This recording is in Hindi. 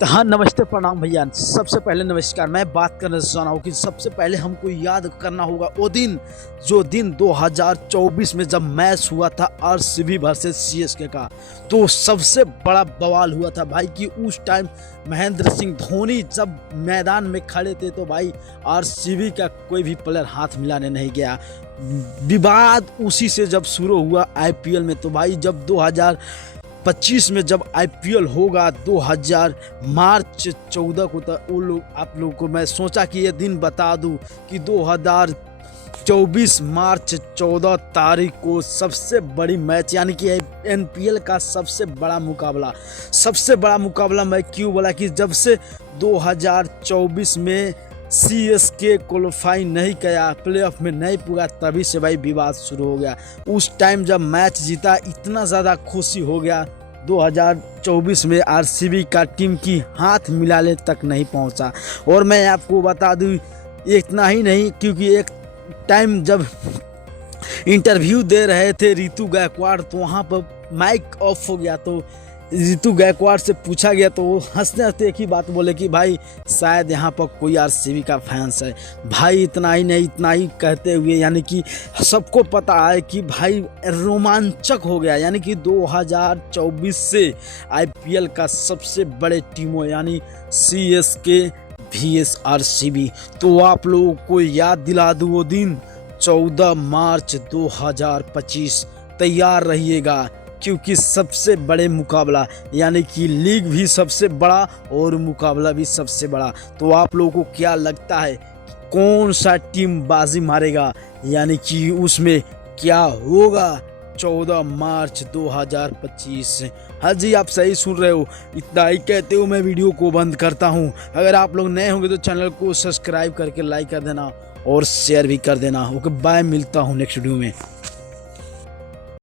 तो हाँ, नमस्ते प्रणाम भैया। सबसे पहले नमस्कार। मैं बात करना चाह रहा हूँ कि सबसे पहले हमको याद करना होगा वो दिन, जो दिन 2024 में जब मैच हुआ था आरसीबी वर्सेस सीएसके का। तो सबसे बड़ा बवाल हुआ था भाई कि उस टाइम महेंद्र सिंह धोनी जब मैदान में खड़े थे तो भाई आरसीबी का कोई भी प्लेयर हाथ मिलाने नहीं गया। विवाद उसी से जब शुरू हुआ आईपीएल में। तो भाई जब 2025 में जब आईपीएल होगा 2000 मार्च 14 को, तो वो लोग आप लोगों को मैं सोचा कि ये दिन बता दूं कि 2024 मार्च 14 तारीख को सबसे बड़ी मैच यानी कि एनपीएल का सबसे बड़ा मुकाबला मैं क्यों बोला कि जब से 2024 में सीएसके क्वालिफाई नहीं किया, प्लेऑफ में नहीं पूरा, तभी से भाई विवाद शुरू हो गया। उस टाइम जब मैच जीता इतना ज़्यादा खुशी हो गया। 2024 में आरसीबी का टीम की हाथ मिलाने तक नहीं पहुंचा। और मैं आपको बता दूं इतना ही नहीं, क्योंकि एक टाइम जब इंटरव्यू दे रहे थे ऋतु गायकवाड़ तो वहाँ पर माइक ऑफ हो गया। तो ऋतु गायकवाड़ से पूछा गया तो वो हंसते हंसते एक ही बात बोले कि भाई शायद यहाँ पर कोई आरसीबी का फैंस है। भाई इतना ही नहीं, इतना ही कहते हुए यानी कि सबको पता है कि भाई रोमांचक हो गया। यानी कि 2024 से आईपीएल का सबसे बड़े टीमों यानी सीएसके vs आरसीबी। तो आप लोगों को याद दिला दूँ वो दिन 14 मार्च 2025। तैयार रहिएगा, क्योंकि सबसे बड़े मुकाबला यानी कि लीग भी सबसे बड़ा और मुकाबला भी सबसे बड़ा। तो आप लोगों को क्या लगता है कौन सा टीम बाजी मारेगा, यानी कि उसमें क्या होगा 14 मार्च 2025? हाँ जी, आप सही सुन रहे हो। इतना ही कहते हो मैं वीडियो को बंद करता हूँ। अगर आप लोग नए होंगे तो चैनल को सब्सक्राइब करके लाइक कर देना और शेयर भी कर देना। ओके बाय, मिलता हूँ नेक्स्ट वीडियो में।